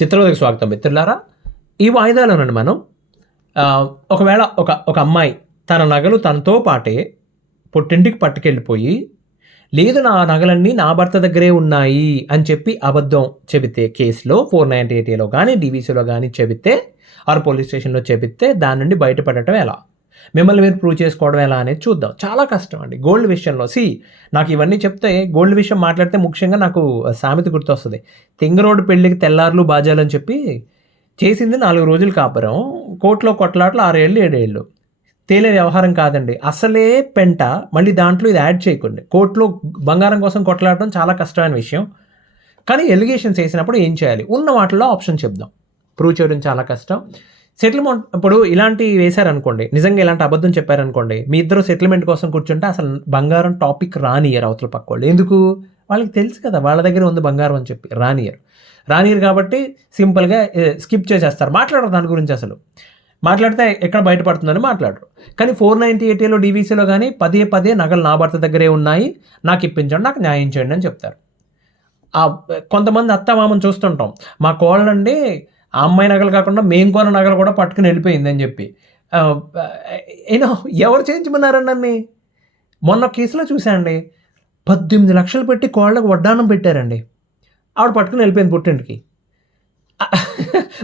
చిత్రలోకి స్వాగతం. మిత్రులారా ఈ వాయిదాలోనండి మనం ఒకవేళ ఒక ఒక అమ్మాయి తన నగలు తనతో పాటే పుట్టింటికి పట్టుకెళ్ళిపోయి లేదు నా నగలన్నీ నా భర్త దగ్గరే ఉన్నాయి అని చెప్పి అబద్ధం చెబితే కేసులో ఫోర్ నైంటీ ఎయిటీలో కానీ డీవీసీలో కానీ చెబితే ఆర్ పోలీస్ స్టేషన్లో చెబితే దాని నుండి బయటపడటం ఎలా? మిమ్మల్ని మీరు ప్రూవ్ చేసుకోవడం ఎలా అనేది చూద్దాం. చాలా కష్టం అండి. గోల్డ్ విషయంలో. సి నాకు ఇవన్నీ చెప్తే గోల్డ్ విషయం మాట్లాడితే ముఖ్యంగా నాకు సామెత గుర్తొస్తుంది. తింగరోడ్ పెళ్ళికి తెల్లార్లు బాజాలు అని చెప్పి చేసింది నాలుగు రోజులు కాపురం. కోట్లో కొట్లాట్లు ఆరేళ్ళు ఏడేళ్ళు. తేలే వ్యవహారం కాదండి. అసలే పెంట. మళ్ళీ దాంట్లో ఇది యాడ్ చేయకండి. కోర్టులో బంగారం కోసం కొట్లాడడం చాలా కష్టమైన విషయం. కానీ ఎలిగేషన్స్ వేసినప్పుడు ఏం చేయాలి? ఉన్న వాటిలో ఆప్షన్ చెప్దాం. ప్రూవ్ చేయడం చాలా కష్టం. సెటిల్మెంట్ ఇప్పుడు ఇలాంటి వేశారనుకోండి నిజంగా ఇలాంటి అబద్ధం చెప్పారనుకోండి మీ ఇద్దరు సెటిల్మెంట్ కోసం కూర్చుంటే అసలు బంగారం టాపిక్ రానియర్ అవతల పక్క వాళ్ళు. ఎందుకు? వాళ్ళకి తెలుసు కదా వాళ్ళ దగ్గర ఉంది బంగారం అని చెప్పి రానియర్ రానియర్ కాబట్టి సింపుల్గా స్కిప్ చేసేస్తారు. మాట్లాడరు దాని గురించి అసలు. మాట్లాడితే ఎక్కడ బయటపడుతుందని మాట్లాడరు. కానీ ఫోర్ నైంటీ ఎయిటీలో డీవీసీలో కానీ పదే పదే నగలు నా భర్త దగ్గరే ఉన్నాయి నాకు ఇప్పించండి నాకు న్యాయం చేయండి అని చెప్తారు. కొంతమంది కొంతమంది అత్తమామని చూస్తుంటాం. మా కోళ్ళండి ఆ అమ్మాయి నగలు కాకుండా మేము కొన్న నగలు కూడా పట్టుకుని వెళ్ళిపోయింది అని చెప్పి. ఏనో ఎవరు చేయించమన్నారండి అన్నీ మొన్న కేసులో చూశానండి. పద్దెనిమిది లక్షలు పెట్టి కోళ్ళకు వడ్డానం పెట్టారండి. ఆవిడ పట్టుకుని వెళ్ళిపోయింది పుట్టింటికి.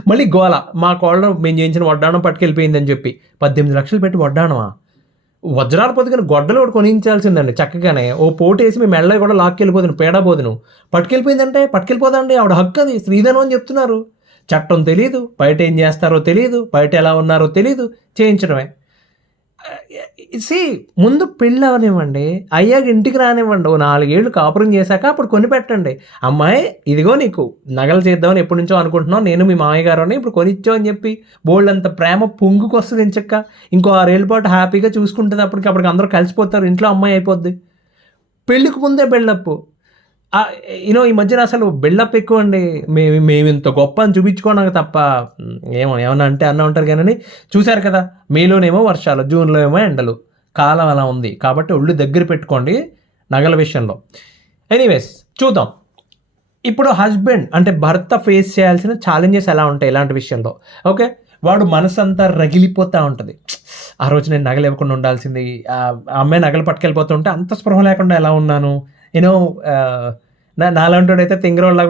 మళ్ళీ గోల మా కోళ్ళ మేము చేయించిన వడ్డానం పట్టుకెళ్ళిపోయిందని చెప్పి. పద్దెనిమిది లక్షలు పెట్టి వడ్డానమా వజ్రాలు పొద్దుకొని గొడ్డలు ఒకటి కొనించాల్సిందండి చక్కగానే. ఓ పోటు వేసి మీ మెళ్ళ కూడా లాక్కెళ్ళిపోదును పేడా పోదును. పట్టుకెళ్ళిపోయిందంటే పట్టుకెళ్ళిపోదండి ఆవిడ హక్కు అది. స్త్రీధనం అని చెప్తున్నారు. చట్టం తెలియదు బయట ఏం చేస్తారో తెలియదు బయట ఎలా ఉన్నారో తెలియదు చేయించడమే. సి ముందు పెళ్ళి అవనివ్వండి అయ్యాక ఇంటికి రానివ్వండి ఓ నాలుగేళ్ళు కాపురం చేశాక అప్పుడు కొని పెట్టండి అమ్మాయి ఇదిగో నీకు నగలు చేద్దామని ఎప్పటి నుంచో అనుకుంటున్నావు నేను మీ మామయ్య గారు ఇప్పుడు కొనిచ్చావు అని చెప్పి బోల్డ్ అంత ప్రేమ పొంగుకు వస్తుంది ఇంచక్క ఇంకో ఆరేళ్ళ పాటు హ్యాపీగా చూసుకుంటుంది అప్పటికి అప్పటికి అందరూ కలిసిపోతారు ఇంట్లో అమ్మాయి అయిపోద్ది. పెళ్ళికి ముందే పెళ్ళప్పు. యూనో ఈ మధ్యన అసలు బిల్డప్ ఎక్కువ అండి. మేము మేము ఇంత గొప్ప అని చూపించుకోవడానికి తప్ప ఏమో ఏమన్నా అంటే అన్న ఉంటారు కానీ చూశారు కదా. మేలోనేమో వర్షాలు జూన్లో ఏమో ఎండలు. కాలం అలా ఉంది. కాబట్టి ఒళ్ళు దగ్గర పెట్టుకోండి నగల విషయంలో. ఎనీవేస్ చూద్దాం. ఇప్పుడు హస్బెండ్ అంటే భర్త ఫేస్ చేయాల్సిన ఛాలెంజెస్ ఎలా ఉంటాయి ఇలాంటి విషయంలో? ఓకే వాడు మనసు అంతా రగిలిపోతూ ఉంటుంది. ఆ రోజు నేను నగలు ఇవ్వకుండా ఉండాల్సింది. ఆ ఆ అమ్మాయి నగలు పట్టుకెళ్ళిపోతుంటే అంత స్పృహ లేకుండా ఎలా ఉన్నాను? యూనో uh, నా నాలాంటి అయితే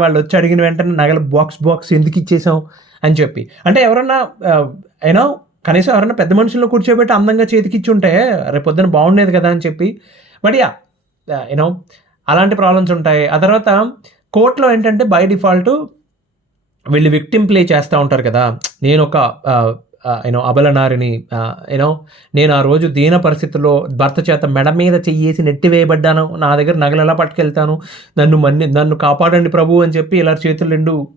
వాళ్ళు వచ్చి అడిగిన వెంటనే నగలు బాక్స్ బాక్స్ ఎందుకు ఇచ్చేసాం అని చెప్పి. అంటే ఎవరన్నా యూనో కనీసం ఎవరన్నా పెద్ద మనుషుల్లో కూర్చోబెట్టి అందంగా చేతికి ఇచ్చి ఉంటే రేపు పొద్దున బాగుండేది కదా అని చెప్పి. బట్ యా యూనో అలాంటి ప్రాబ్లమ్స్ ఉంటాయి. ఆ తర్వాత కోర్టులో ఏంటంటే బై డిఫాల్ట్ వీళ్ళు విక్టిమ్ ప్లే చేస్తూ ఉంటారు కదా. నేను ఒక యూనో అబలనారిని యూనో నేను ఆ రోజు దీన పరిస్థితుల్లో భర్త చేత మెడ మీద చెయ్యేసి నెట్టి వేయబడ్డాను. నా దగ్గర నగలు ఎలా పట్టుకెళ్తాను? నన్ను మన్ని నన్ను కాపాడండి ప్రభు అని చెప్పి ఇలా చేతులు రెండు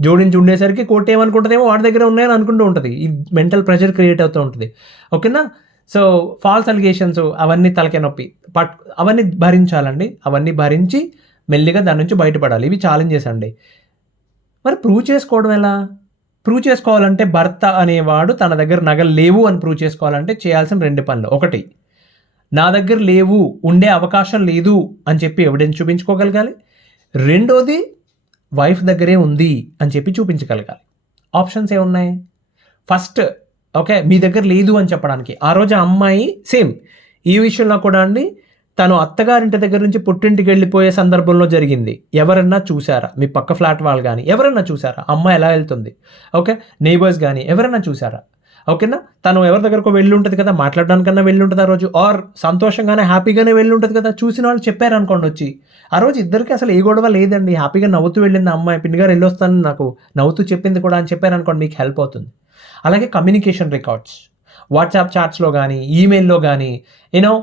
జోడించి ఉండేసరికి కోర్టు ఏమనుకుంటుందేమో వాడి దగ్గర ఉన్నాయని అనుకుంటూ ఉంటుంది. ఈ మెంటల్ ప్రెషర్ క్రియేట్ అవుతూ ఉంటుంది. ఓకేనా? సో ఫాల్స్ అలిగేషన్స్ అవన్నీ తలకే నొప్పి. పట్ అవన్నీ భరించాలండి. అవన్నీ భరించి మెల్లిగా దాని నుంచి బయటపడాలి. ఇవి ఛాలెంజెస్ అండి మరి ప్రూవ్ చేసుకోవడం ఎలా? ప్రూవ్ చేసుకోవాలంటే భర్త అనేవాడు తన దగ్గర నగలు లేవు అని ప్రూవ్ చేసుకోవాలంటే చేయాల్సిన రెండు పనులు. ఒకటి నా దగ్గర లేవు ఉండే అవకాశం లేదు అని చెప్పి ఎవిడెన్స్ చూపించుకోగలగాలి. రెండోది వైఫ్ దగ్గరే ఉంది అని చెప్పి చూపించగలగాలి. ఆప్షన్స్ ఏమున్నాయి? ఫస్ట్ ఓకే మీ దగ్గర లేదు అని చెప్పడానికి. ఆ రోజు ఆ అమ్మాయి సేమ్ ఈ విషయంలో కూడా అండి తను అత్తగారింటి దగ్గర నుంచి పుట్టింటికి వెళ్ళిపోయే సందర్భంలో జరిగింది. ఎవరన్నా చూసారా మీ పక్క ఫ్లాట్ వాళ్ళు కానీ ఎవరన్నా చూసారా అమ్మాయి ఎలా వెళ్తుంది? ఓకే? నేబర్స్ కానీ ఎవరన్నా చూసారా ఓకేనా? తను ఎవరి దగ్గరకు వెళ్ళి ఉంటుంది కదా మాట్లాడడానికన్నా వెళ్ళి ఉంటుంది ఆ రోజు. ఆర్ సంతోషంగానే హ్యాపీగానే వెళ్ళి ఉంటుంది కదా చూసిన వాళ్ళు చెప్పారు అనుకోండి వచ్చి. ఆ రోజు ఇద్దరికి అసలు ఏ గొడవ లేదండి. హ్యాపీగా నవ్వుతూ వెళ్ళింది అమ్మాయి. పిండిగారు గారు వెళ్ళొస్తాను నాకు నవ్వుతూ చెప్పింది కూడా అని చెప్పారు అనుకోండి మీకు హెల్ప్ అవుతుంది. అలాగే కమ్యూనికేషన్ రికార్డ్స్ వాట్సాప్ చాట్స్లో కానీ ఈమెయిల్లో కానీ యూనో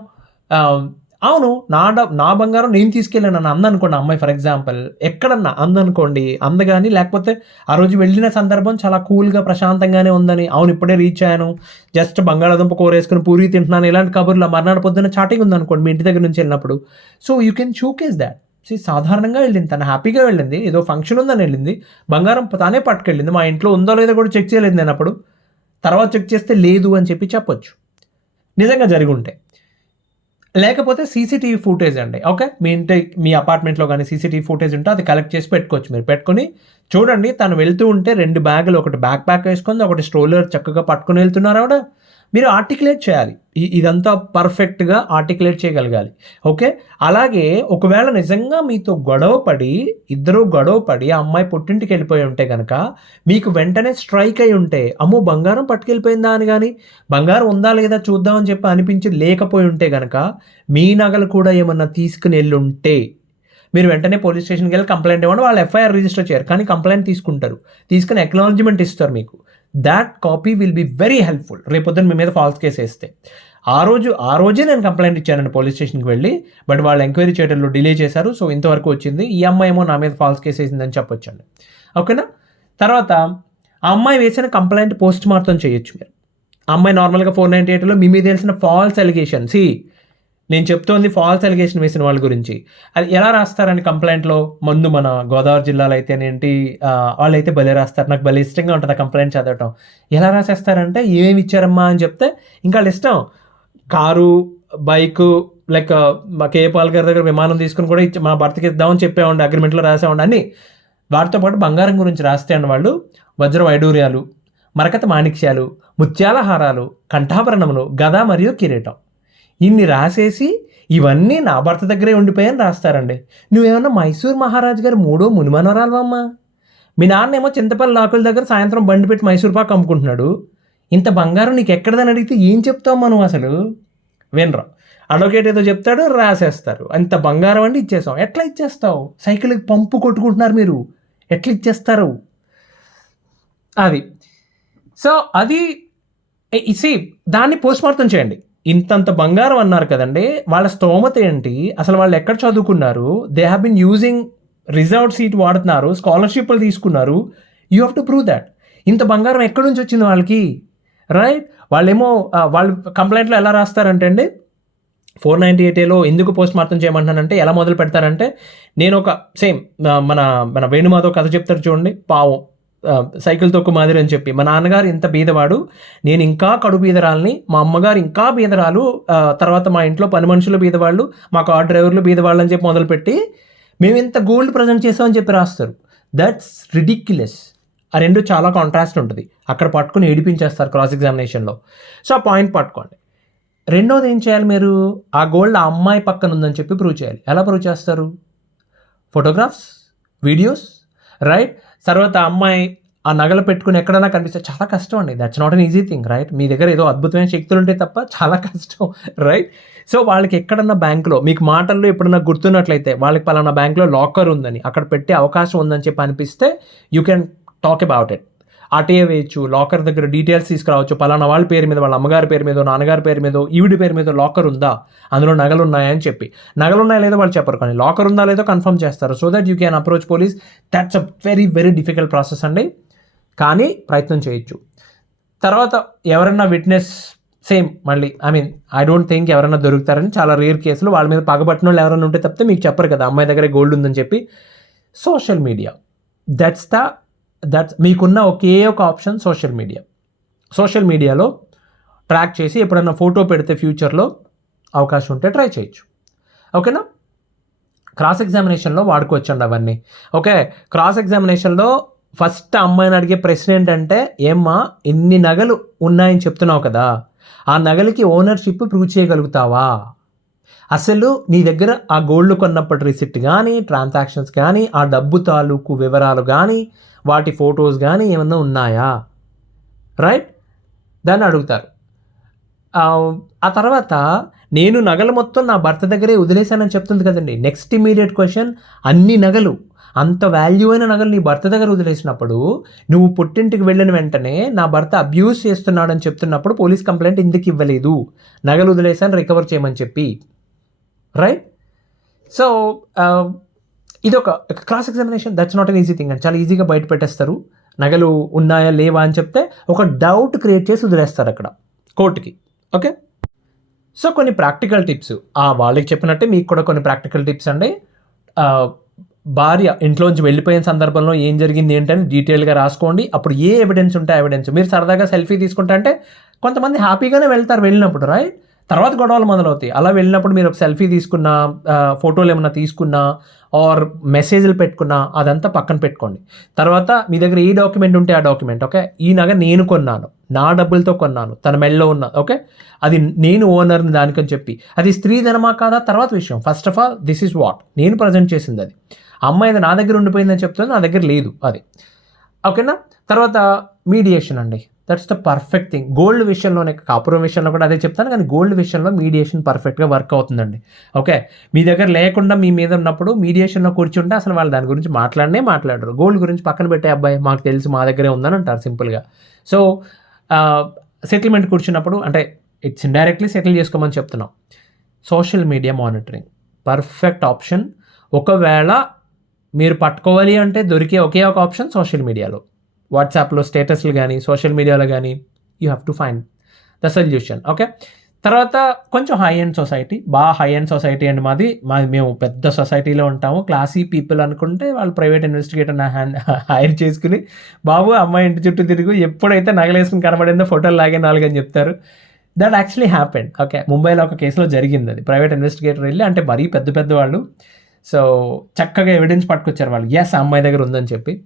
అవును నా డ నా బంగారం నేను తీసుకెళ్ళాను అని అందనుకోండి అమ్మాయి ఫర్ ఎగ్జాంపుల్ ఎక్కడన్నా అందనుకోండి అందగాని లేకపోతే ఆ రోజు వెళ్ళిన సందర్భం చాలా కూల్గా ప్రశాంతంగానే ఉందని అవును ఇప్పుడే రీచ్ అయ్యాను జస్ట్ బంగాళాదుంప కూర వేసుకుని పూరి తింటున్నాను ఇలాంటి కబుర్లు మర్నాడు పొద్దున్న చాటింగ్ ఉందనుకోండి మీ ఇంటి దగ్గర నుంచి వెళ్ళినప్పుడు. So you can showcase that so సాధారణంగా వెళ్ళింది తను హ్యాపీగా వెళ్ళింది ఏదో ఫంక్షన్ ఉందని వెళ్ళింది బంగారం తానే పట్టుకెళ్ళింది మా ఇంట్లో ఉందో లేదో కూడా చెక్ చేయలేదు నేను అప్పుడు తర్వాత చెక్ చేస్తే లేదు అని చెప్పి చెప్పొచ్చు. నిజంగా జరిగి ఉంటే. లేకపోతే సీసీటీవీ ఫుటేజ్ అండి. ఓకే? మీ ఇంటి మీ అపార్ట్మెంట్లో కానీ సీసీటీవీ ఫుటేజ్ ఉంటే అది కలెక్ట్ చేసి పెట్టుకోవచ్చు మీరు. పెట్టుకొని చూడండి తను వెళ్తూ ఉంటే రెండు బ్యాగులు ఒకటి బ్యాక్ ప్యాక్ వేసుకుంది ఒకటి స్ట్రోలర్ చక్కగా పట్టుకుని వెళ్తున్నారు ఆవిడ. మీరు ఆర్టికులేట్ చేయాలి. ఇదంతా పర్ఫెక్ట్గా ఆర్టికులేట్ చేయగలగాలి. ఓకే? అలాగే ఒకవేళ నిజంగా మీతో గొడవ పడి ఇద్దరు గొడవ పడి ఆ అమ్మాయి పుట్టింటికి వెళ్ళిపోయి ఉంటే కనుక మీకు వెంటనే స్ట్రైక్ అయి ఉంటే అమ్మో బంగారం పట్టుకెళ్ళిపోయిందా అని కానీ బంగారం ఉందా లేదా చూద్దామని చెప్పి అనిపించి లేకపోయి ఉంటే కనుక మీ నగలు కూడా ఏమన్నా తీసుకుని వెళ్ళుంటే మీరు వెంటనే పోలీస్ స్టేషన్కి వెళ్ళి కంప్లైంట్ ఇవ్వండి. వాళ్ళు ఎఫ్ఐఆర్ రిజిస్టర్ చేయరు. కానీ కంప్లైంట్ తీసుకుంటారు. తీసుకుని అక్నాలజ్మెంట్ ఇస్తారు మీకు. That copy will be very helpful రేపొద్దున మీ మీద ఫాల్స్ కేసు వేస్తే. ఆ రోజు ఆ రోజే నేను కంప్లైంట్ ఇచ్చానండి పోలీస్ స్టేషన్కి వెళ్ళి బట్ వాళ్ళు ఎంక్వైరీ చేయడంలో డిలే చేశారు సో ఇంతవరకు వచ్చింది. ఈ అమ్మాయి ఏమో నా మీద ఫాల్స్ కేసు వేసిందని చెప్పొచ్చండి. ఓకేనా తర్వాత ఆ అమ్మాయి వేసిన కంప్లైంట్ పోస్ట్ మార్టం చేయొచ్చు మీరు. అమ్మాయి నార్మల్గా ఫోర్ నైంటీ ఎయిట్లో మీ మీద తెలిసిన ఫాల్స్ ఎలిగేషన్ సి నేను చెప్తోంది ఫాల్స్ ఎలిగేషన్ వేసిన వాళ్ళ గురించి. అది ఎలా రాస్తారని కంప్లైంట్లో ముందు మన గోదావరి జిల్లాలో అయితేనేంటి ఏంటి? వాళ్ళైతే భలే రాస్తారు. నాకు భలే ఇష్టంగా ఉంటుంది ఆ కంప్లైంట్ చదవటం. ఎలా రాసేస్తారంటే ఏమేమి ఇచ్చారమ్మా? అని చెప్తే ఇంకా వాళ్ళ ఇష్టం. కారు బైకు లైక్ మా కేపాల్ గారి దగ్గర విమానం తీసుకుని కూడా ఇచ్చి మా భర్తకి ఇద్దామని చెప్పేవాడి అగ్రిమెంట్లో రాసేవాడి అని. వాటితో పాటు బంగారం గురించి రాస్తే అన్న వాళ్ళు. వజ్ర వైడూర్యాలు మరకత మాణిక్యాలు ముత్యాల హారాలు కంఠాభరణములు గద మరియు కిరీటం. ఇన్ని రాసేసి ఇవన్నీ నా భర్త దగ్గరే ఉండిపోయాయని రాస్తారండి. నువ్వేమన్నా మైసూర్ మహారాజు గారి మూడో మునిమనోరాలవమ్మా మీ నాన్నేమో చింతపల్లి లాకుల దగ్గర సాయంత్రం బండి పెట్టి మైసూర్ పాక్ అమ్ముకుంటున్నాడు. ఇంత బంగారం నీకు ఎక్కడదని అడిగితే ఏం చెప్తావు మనం అసలు? వినరా. అడ్వకేట్ ఏదో చెప్తాడు రాసేస్తారు. అంత బంగారం అండి ఇచ్చేస్తాం ఎట్లా ఇచ్చేస్తావు? సైకిల్కి పంపు కొట్టుకుంటున్నారు మీరు. ఎట్లా ఇచ్చేస్తారు? అది. సో అది ఇసి దాన్ని పోస్ట్ మార్టం చేయండి. ఇంతంత బంగారం అన్నారు కదండి. వాళ్ళ స్తోమత ఏంటి? అసలు వాళ్ళు ఎక్కడ చదువుకున్నారు? They have been using reserved seat వాడుతున్నారు స్కాలర్షిప్లు తీసుకున్నారు. You have to prove that ఇంత బంగారం ఎక్కడి నుంచి వచ్చింది వాళ్ళకి? రైట్ వాళ్ళేమో వాళ్ళు కంప్లైంట్లో ఎలా రాస్తారంటే అండి ఫోర్ నైంటీ ఎయిట్ ఏలో ఎందుకు పోస్ట్ మార్టం చేయమంటానంటే ఎలా మొదలు పెడతారంటే నేను ఒక సేమ్ మన మన వేణుమాధవ్ కథ చెప్తారు చూడండి పావం. సైకిల్ తొక్కు మాదిరి అని చెప్పి. మా నాన్నగారు ఇంత బీదవాడు నేను ఇంకా కడు బీదరాలని మా అమ్మగారు ఇంకా బీదరాలు తర్వాత మా ఇంట్లో పని మనుషులు బీదవాళ్ళు మా కార్ డ్రైవర్లు బీదవాళ్ళు అని చెప్పి మొదలుపెట్టి మేము ఇంత గోల్డ్ ప్రజెంట్ చేసామని చెప్పి రాస్తారు. దట్స్ రిడిక్యులెస్ ఆ రెండు చాలా కాంట్రాస్ట్ ఉంటుంది. అక్కడ పట్టుకుని ఏడిపించేస్తారు క్రాస్ ఎగ్జామినేషన్లో సో ఆ పాయింట్ పట్టుకోండి. రెండోది ఏం చేయాలి మీరు? ఆ గోల్డ్ ఆ అమ్మాయి పక్కన ఉందని చెప్పి ప్రూవ్ చేయాలి. ఎలా ప్రూవ్ చేస్తారు? ఫోటోగ్రాఫ్స్ వీడియోస్ రైట్ తర్వాత ఆ అమ్మాయి ఆ నగలు పెట్టుకుని ఎక్కడైనా కనిపిస్తే చాలా కష్టం అండి. That's not an easy thing right మీ దగ్గర ఏదో అద్భుతమైన శక్తులు ఉంటే తప్ప చాలా కష్టం రైట్ సో వాళ్ళకి ఎక్కడన్నా బ్యాంకులో మీకు మాటల్లో ఎప్పుడన్నా గుర్తున్నట్లయితే వాళ్ళకి పలానా బ్యాంక్లో లాకర్ ఉందని అక్కడ పెట్టే అవకాశం ఉందని చెప్పి అనిపిస్తే you can talk about it RTA వేయచ్చు లాకర్ దగ్గర డీటెయిల్స్ తీసుకురావచ్చు. పలానా వాళ్ళ పేరు మీద వాళ్ళ అమ్మగారి పేరు మీద నాన్నగారి పేరు మీద ఈవిడి పేరు మీద లాకర్ ఉందా? అందులో నగలు ఉన్నాయని చెప్పి. నగలు ఉన్నాయా లేదో వాళ్ళు చెప్పరు కానీ లాకర్ ఉందా లేదో కన్ఫర్మ్ చేస్తారు. So that you can approach police that's a very very difficult process అండి. కానీ ప్రయత్నం చేయొచ్చు. తర్వాత ఎవరన్నా విట్నెస్ సేమ్ మళ్ళీ I mean I don't think ఎవరైనా దొరుకుతారని చాలా రేర్ కేసులు వాళ్ళ మీద పగబట్టిన వాళ్ళు ఎవరైనా ఉంటే తప్పితే మీకు చెప్పరు కదా అమ్మాయి దగ్గర గోల్డ్ ఉందని చెప్పి. Social media that's the that's మీకున్న ఒకే ఒక ఆప్షన్ సోషల్ మీడియా సోషల్ మీడియాలో ట్రాక్ చేసి ఎప్పుడైనా ఫోటో పెడితే ఫ్యూచర్లో అవకాశం ఉంటే ట్రై చేయొచ్చు. ఓకేనా క్రాస్ ఎగ్జామినేషన్లో వాడుకోవచ్చండి అవన్నీ. ఓకే క్రాస్ ఎగ్జామినేషన్లో ఫస్ట్ అమ్మాయిని అడిగే ప్రశ్న ఏంటంటే ఏమ్మా ఇన్ని నగలు ఉన్నాయని చెప్తున్నావు కదా? ఆ నగలకి ఓనర్షిప్ ప్రూవ్ చేయగలుగుతావా? అసలు నీ దగ్గర ఆ గోల్డ్ కొన్నప్పటి రిసిప్ట్ కానీ ట్రాన్సాక్షన్స్ కానీ ఆ డబ్బు తాలూకు వివరాలు కానీ వాటి ఫొటోస్ కానీ ఏమన్నా ఉన్నాయా? రైట్? దాన్ని అడుగుతారు. ఆ, తర్వాత నేను నగలు మొత్తం నా భర్త దగ్గరే వదిలేశానని చెప్తుంది కదండి. నెక్స్ట్ ఇమీడియట్ క్వశ్చన్ అన్ని నగలు అంత వాల్యూ అయిన నగలు నీ భర్త దగ్గర వదిలేసినప్పుడు నువ్వు పుట్టింటికి వెళ్ళిన వెంటనే నా భర్త అబ్యూస్ చేస్తున్నాడని చెప్తున్నప్పుడు పోలీస్ కంప్లైంట్ ఎందుకు ఇవ్వలేదు? నగలు వదిలేశాను రికవర్ చేయమని చెప్పి. రైట్ సో ఇది ఒక cross examination that's not an easy thing అండి చాలా ఈజీగా బయట పెట్టేస్తారు. నగలు ఉన్నాయా లేవా అని చెప్తే ఒక డౌట్ క్రియేట్ చేసి వదిలేస్తారు అక్కడ కోర్టుకి ఓకే సో కొన్ని ప్రాక్టికల్ టిప్స్ ఆ వాళ్ళకి చెప్పినట్టే మీకు కూడా కొన్ని ప్రాక్టికల్ టిప్స్ అండి. భార్య ఇంట్లోంచి వెళ్ళిపోయిన సందర్భంలో ఏం జరిగింది ఏంటని డీటెయిల్గా రాసుకోండి. అప్పుడు ఏ ఎవిడెన్స్ ఉంటే ఎవిడెన్స్ మీరు సరదాగా సెల్ఫీ తీసుకుంటా అంటే కొంతమంది హ్యాపీగానే వెళ్తారు వెళ్ళినప్పుడు రైట్ తర్వాత గొడవలు మొదలవుతాయి. అలా వెళ్ళినప్పుడు మీరు ఒక సెల్ఫీ తీసుకున్నా ఫోటోలు ఏమైనా తీసుకున్నా ఆర్ మెసేజ్లు పెట్టుకున్నా అదంతా పక్కన పెట్టుకోండి. తర్వాత మీ దగ్గర ఏ డాక్యుమెంట్ ఉంటే ఆ డాక్యుమెంట్ ఓకే? ఈ నగ నేను కొన్నాను. నా డబ్బులతో కొన్నాను. తన మెళ్ళలో ఉన్న ఓకే? అది నేను ఓనర్ని దానికని చెప్పి. అది స్త్రీ ధనమా కాదా? తర్వాత విషయం. First of all this is what నేను ప్రజెంట్ చేసింది అది. అమ్మాయి అది నా దగ్గర ఉండిపోయిందని చెప్తుంది నా దగ్గర లేదు అది. ఓకేనా? తర్వాత మీడియేషన్ అండి. That's the perfect thing gold విషయంలోనే కాపురం విషయంలో కూడా అదే చెప్తాను కానీ గోల్డ్ విషయంలో మీడియేషన్ పర్ఫెక్ట్గా వర్క్ అవుతుందండి. ఓకే మీ దగ్గర లేకుండా మీ మీద ఉన్నప్పుడు మీడియేషన్లో కూర్చుంటే అసలు వాళ్ళు దాని గురించి మాట్లాడనే మాట్లాడరు. గోల్డ్ గురించి పక్కన పెట్టే అబ్బాయి మాకు తెలుసు మా దగ్గరే ఉందని అంటారు సింపుల్గా సో సెటిల్మెంట్ కూర్చున్నప్పుడు అంటే ఇట్స్ డైరెక్ట్లీ సెటిల్ చేసుకోమని చెప్తున్నాం. Social media monitoring perfect option ఒకవేళ మీరు పట్టుకోవాలి అంటే దొరికే ఒకే ఒక ఆప్షన్ సోషల్ మీడియాలో వాట్సాప్లో స్టేటస్లు కానీ సోషల్ మీడియాలో కానీ you have to find the solution. Okay? తర్వాత కొంచెం హై ఎండ్ సొసైటీ బాగా హై ఎండ్ సొసైటీ అండి మాది. మాది మేము పెద్ద సొసైటీలో ఉంటాము. క్లాసీ పీపుల్ అనుకుంటే వాళ్ళు ప్రైవేట్ ఇన్వెస్టిగేటర్ హ్యాండ్ హైర్ చేసుకుని బాబు అమ్మాయి ఇంటి చుట్టూ తిరిగి. ఎప్పుడైతే నగలేసుకుని కనబడిందో ఫోటోలు లాగే నాలుగని చెప్తారు. That actually happen okay? ముంబైలో ఒక కేసులో జరిగింది అది. ప్రైవేట్ ఇన్వెస్టిగేటర్ వెళ్ళి అంటే మరీ పెద్ద పెద్ద వాళ్ళు. సో చక్కగా ఎవిడెన్స్ పట్టుకొచ్చారు వాళ్ళు. ఎస్ అమ్మాయి దగ్గర ఉందని చెప్పి.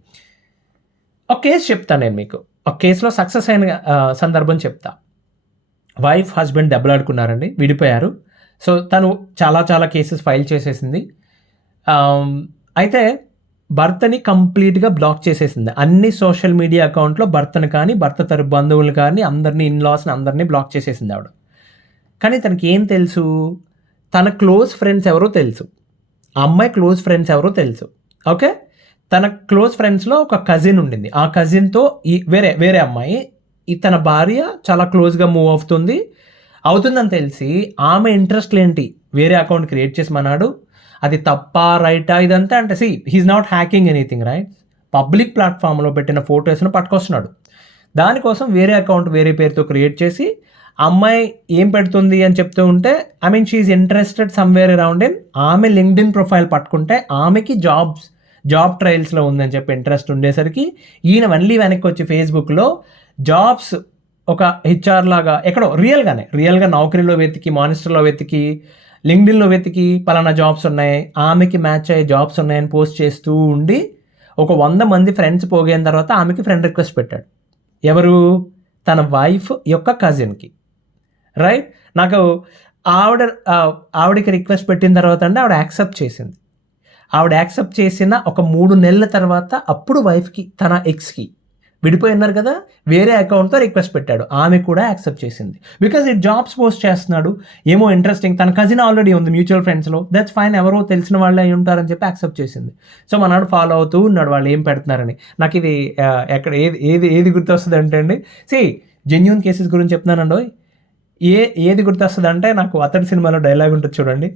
కేసు చెప్తాను నేను మీకు. ఒక కేసులో సక్సెస్ అయిన సందర్భం చెప్తా. వైఫ్ హస్బెండ్ దెబ్బలాడుకున్నారండి విడిపోయారు. సో తను చాలా చాలా కేసెస్ ఫైల్ చేసేసింది. Um, అయితే భర్తని కంప్లీట్గా బ్లాక్ చేసేసింది. అన్ని సోషల్ మీడియా అకౌంట్లో భర్తను కానీ భర్త తరపు బంధువులు కానీ అందరినీ ఇన్లాస్ని అందరినీ బ్లాక్ చేసేసింది ఆవిడ. కానీ తనకి ఏం తెలుసు? తన క్లోజ్ ఫ్రెండ్స్ ఎవరో తెలుసు. అమ్మాయి క్లోజ్ ఫ్రెండ్స్ ఎవరో తెలుసు. ఓకే తన క్లోజ్ ఫ్రెండ్స్లో ఒక కజిన్ ఉండింది. ఆ కజిన్తో ఈ వేరే వేరే అమ్మాయి ఈ తన భార్య చాలా క్లోజ్గా మూవ్ అవుతుంది. అవుతుందని తెలిసి ఆమె ఇంట్రెస్ట్లు ఏంటి వేరే అకౌంట్ క్రియేట్ చేసి మనాడు అది తప్ప రైటా? ఇదంతా అంటే see he's not hacking anything right public ప్లాట్ఫామ్లో పెట్టిన ఫొటోస్ను పట్టుకొస్తున్నాడు. దానికోసం వేరే అకౌంట్ వేరే పేరుతో క్రియేట్ చేసి అమ్మాయి ఏం పెడుతుంది అని చెప్తూ ఉంటే I mean she's interested somewhere around in ఆమె లింక్డ్ ఇన్ ప్రొఫైల్ పట్టుకుంటే ఆమెకి జాబ్స్ జాబ్ ట్రయల్స్లో ఉందని చెప్పి ఇంట్రెస్ట్ ఉండేసరికి ఈయన మళ్ళీ వెనక్కి వచ్చి ఫేస్బుక్లో జాబ్స్ ఒక హెచ్ఆర్ లాగా ఎక్కడో రియల్గానే రియల్గా నౌకరీలో వెతికి మానిస్టర్లో వెతికి లింక్డిన్లో వెతికి పలానా జాబ్స్ ఉన్నాయి ఆమెకి మ్యాచ్ అయ్యే జాబ్స్ ఉన్నాయని పోస్ట్ చేస్తూ ఉండి ఒక వంద మంది ఫ్రెండ్స్ పోగిన తర్వాత ఆమెకి ఫ్రెండ్ రిక్వెస్ట్ పెట్టాడు. ఎవరు? తన వైఫ్ యొక్క కజిన్కి. రైట్? నాకు ఆవిడ ఆవిడకి రిక్వెస్ట్ పెట్టిన తర్వాత అంటే ఆవిడ యాక్సెప్ట్ చేసింది. ఆవిడ యాక్సెప్ట్ చేసిన ఒక మూడు నెలల తర్వాత అప్పుడు వైఫ్కి తన ఎక్స్కి విడిపోయి ఉన్నారు కదా వేరే అకౌంట్తో రిక్వెస్ట్ పెట్టాడు. ఆమె కూడా యాక్సెప్ట్ చేసింది. బికాజ్ ఈ జాబ్స్ పోస్ట్ చేస్తున్నాడు. ఏమో ఇంట్రెస్టింగ్. తన కజిన్ ఆల్రెడీ ఉంది మ్యూచువల్ ఫ్రెండ్స్లో. That's fine. ఎవరో తెలిసిన వాళ్ళే అయి ఉంటారని చెప్పి యాక్సెప్ట్ చేసింది. సో మనాడు ఫాలో అవుతూ ఉన్నాడు. వాళ్ళు ఏం పెడుతున్నారని. నాకు ఇది ఎక్కడ ఏది ఏది ఏది గుర్తొస్తుంది అంటే అండి సి జెన్యున్ కేసెస్ గురించి చెప్తున్నానండి ఏ ఏది గుర్తొస్తుంది అంటే నాకు అతడి సినిమాలో డైలాగ్ ఉంటుంది చూడండి.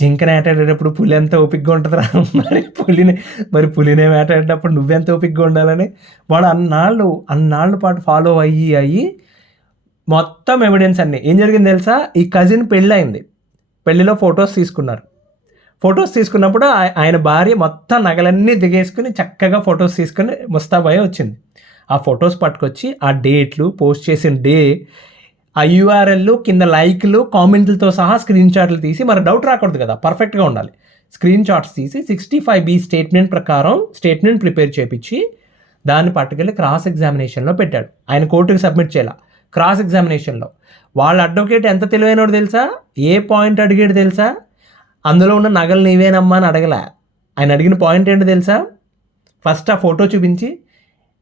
జింకని వేటాడేటప్పుడు పులి ఎంత ఓపిక్గా ఉంటుందిరా? మరి పులిని మరి పులినే వేటాడేటప్పుడు నువ్వెంత ఓపిక్గా ఉండాలని? వాడు అన్నాళ్ళు అన్నాళ్ళ పాటు ఫాలో అయ్యి అయ్యి మొత్తం ఎవిడెన్స్ అన్ని. ఏం జరిగింది తెలుసా? ఈ కజిన్ పెళ్ళి అయింది. పెళ్ళిలో ఫొటోస్ తీసుకున్నారు. ఫొటోస్ తీసుకున్నప్పుడు ఆయ- ఆయన భార్య మొత్తం నగలన్నీ దిగేసుకుని చక్కగా ఫొటోస్ తీసుకుని ముస్తాబాయ్ వచ్చింది. ఆ ఫొటోస్ పట్టుకొచ్చి ఆ డేట్లు పోస్ట్ చేసిన డే ఆ యూఆర్ఎల్లు కింద లైక్లు కామెంట్లతో సహా స్క్రీన్ షాట్లు తీసి మరి డౌట్ రాకూడదు కదా పర్ఫెక్ట్గా ఉండాలి. స్క్రీన్ షాట్స్ తీసి సిక్స్టీ ఫైవ్ బి స్టేట్మెంట్ ప్రకారం స్టేట్మెంట్ ప్రిపేర్ చేపించి దాన్ని పట్టుకెళ్ళి క్రాస్ ఎగ్జామినేషన్లో పెట్టాడు. ఆయన కోర్టుకి సబ్మిట్ చేయాల. క్రాస్ ఎగ్జామినేషన్లో వాళ్ళ అడ్వకేట్ ఎంత తెలివైనోడు తెలుసా? ఏ పాయింట్ అడిగాడు తెలుసా? అందులో ఉన్న నగలు నీవేనమ్మా అని అడగలే. ఆయన అడిగిన పాయింట్ ఏంటో తెలుసా? ఫస్ట్ ఆ ఫోటో చూపించి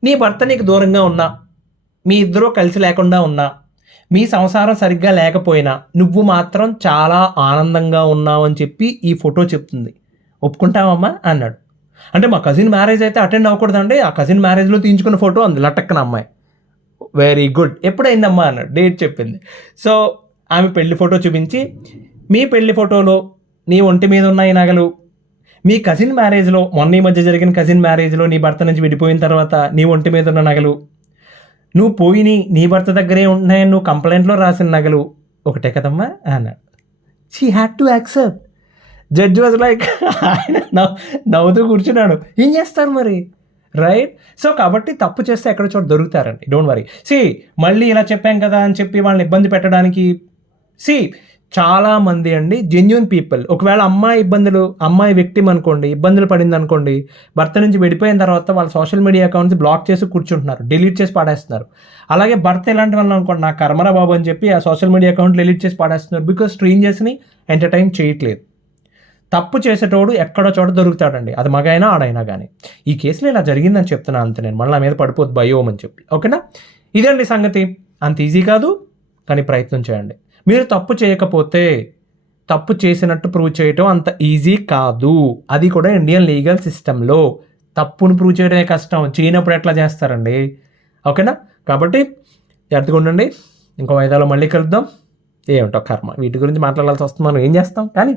నీ భర్త నీకు దూరంగా ఉన్నా. మీ ఇద్దరూ కలిసి లేకుండా ఉన్నా. మీ సంసారం సరిగ్గా లేకపోయినా నువ్వు మాత్రం చాలా ఆనందంగా ఉన్నావు అని చెప్పి ఈ ఫోటో చెప్తుంది. ఒప్పుకుంటావమ్మా? అన్నాడు. అంటే మా కజిన్ మ్యారేజ్ అయితే అటెండ్ అవ్వకూడదండి. ఆ కజిన్ మ్యారేజ్లో తీయించుకున్న ఫోటో అంది లటక్కన అమ్మాయి. వెరీ గుడ్ ఎప్పుడైందమ్మా? అన్నాడు. డేట్ చెప్పింది. సో ఆమె పెళ్ళి ఫోటో చూపించి మీ పెళ్ళి ఫోటోలో నీ ఒంటి మీద ఉన్న ఈ నగలు. మీ కజిన్ మ్యారేజ్లో మొన్న ఈ మధ్య జరిగిన కజిన్ మ్యారేజ్లో నీ భర్త నుంచి విడిపోయిన తర్వాత నీ ఒంటి మీద ఉన్న నగలు. నువ్వు పోయిని నీ భర్త దగ్గరే ఉంటున్నాయని నువ్వు కంప్లైంట్లో రాసిన నగలు. ఒకటే కదమ్మా అన్నాడు. She had to accept judge was like ఆయన నవ్వు నవ్వుతూ కూర్చున్నాడు. ఏం చేస్తారు మరి? రైట్ సో కాబట్టి తప్పు చేస్తే ఎక్కడ చోట దొరుకుతారండి. డోంట్ వరీ సి మళ్ళీ ఇలా చెప్పాం కదా అని చెప్పి వాళ్ళని ఇబ్బంది పెట్టడానికి సి చాలా మంది అండి జెన్యున్ పీపుల్ ఒకవేళ అమ్మాయి ఇబ్బందులు అమ్మాయి వ్యక్తి అనుకోండి ఇబ్బందులు పడింది అనుకోండి భర్త నుంచి విడిపోయిన తర్వాత వాళ్ళ సోషల్ మీడియా అకౌంట్స్ బ్లాక్ చేసి కూర్చుంటున్నారు డిలీట్ చేసి పాడేస్తున్నారు. అలాగే భర్త ఎలాంటి వాళ్ళు అనుకోండి నా కర్మరా బాబు అని చెప్పి ఆ సోషల్ మీడియా అకౌంట్ డిలీట్ చేసి పాడేస్తున్నారు బికాస్ స్ట్రేంజర్స్ని ఎంటర్టైన్ చేయట్లేదు. తప్పు చేసేటోడు ఎక్కడో చోట దొరుకుతాడండి అది మగైనా ఆడైనా కానీ ఈ కేసులో ఇలా జరిగిందని చెప్తున్నాను అంతే నేను మళ్ళీ నా మీద పడిపోద్దు భయోమని చెప్పి. ఓకేనా? ఇదండి సంగతి. అంత ఈజీ కాదు కానీ ప్రయత్నం చేయండి. మీరు తప్పు చేయకపోతే తప్పు చేసినట్టు ప్రూవ్ చేయటం అంత ఈజీ కాదు. అది కూడా ఇండియన్ లీగల్ సిస్టంలో తప్పును ప్రూవ్ చేయడమే కష్టం. చేయనప్పుడు ఎట్లా చేస్తారండి? ఓకేనా? కాబట్టి జాగ్రత్తగా ఉండండి. ఇంకో వాయిదాలో మళ్ళీ కలుద్దాం. ఏమిటో కర్మ. వీటి గురించి మాట్లాడాల్సి వస్తుంది మనం ఏం చేస్తాం? కానీ